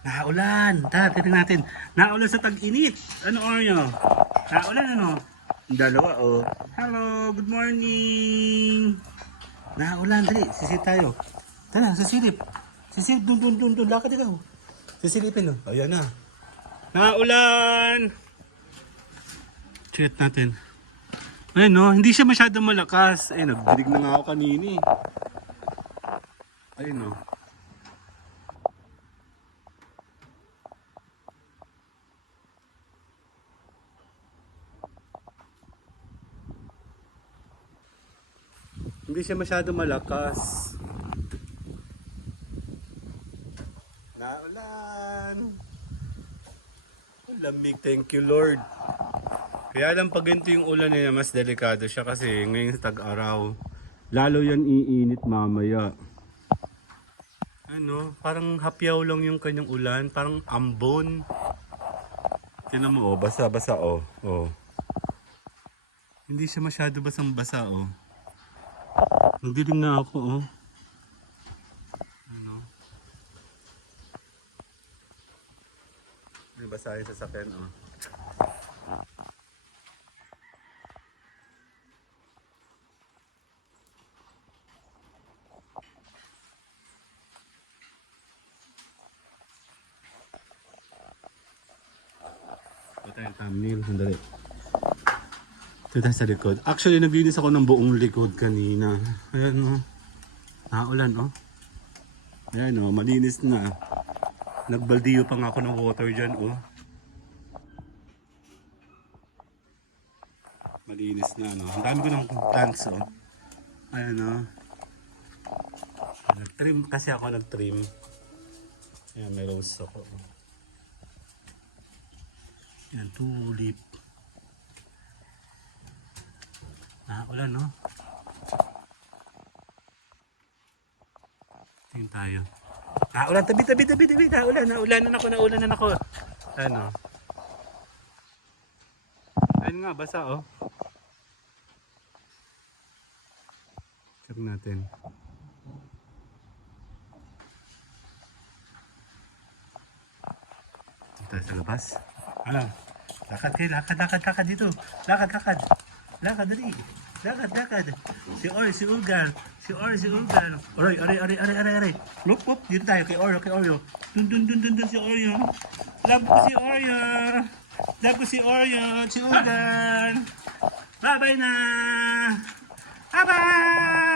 Naulan. Tara, titignan natin. Naulan sa tag-init. Ano Oreo? Naulan ano? Dalawa oh. Hello, good morning. Naulan, dali. Sisilip tayo. Tara, sisilip. Sisilip, dun. Lakad ikaw. Sisilipin oh. Ayan na. Naulan. Check natin. Ayun no, hindi siya masyadong malakas. Ayun, nagdidig na nga ako kanina eh. Ayun no. Hindi siya masyadong malakas. Naulan. Ang lamig, thank you Lord. Kaya lang pag ganito yung ulan niya, mas delikado siya kasi ngayon sa tag-araw. Lalo yan iinit mamaya. Ano, parang hapyaw lang yung kanyang ulan, parang ambon. Tingnan mo, oh, basa-basa, oh. Oh. Hindi siya masyado basang-basa, oh. Nagdilim na ako, oh. Ano? May basahin sa sakyan, oh. Ito yung thumbnail, sandali. Ito tayo sa likod. Actually, naglinis ako ng buong likod kanina. Ayan, oh. Naulan, oh. Ayan, oh, malinis na. Nagbaldiyo pa nga ako ng water dyan, oh. Malinis na, no. Ang dami ko ng plants, oh. Ayan, oh. Nag-trim kasi ako, nag-trim. Ayan, may rose ako. Ayan, tulip. Ulan, no? Tingin tayo. Ulan, tabi. Naulan na ako. Ano? Ayun nga, basa, oh. Check natin. Dito sa labas. Ano? Lakad kayo, lakad dito. Lakad. Lakad, dali. Lakad. Si Ulgar. Aray. Look, dito tayo kay Oreo. Dun si Oreo. Love ko si Oreo. Si Ulgar. Bye-bye na. Bye-bye.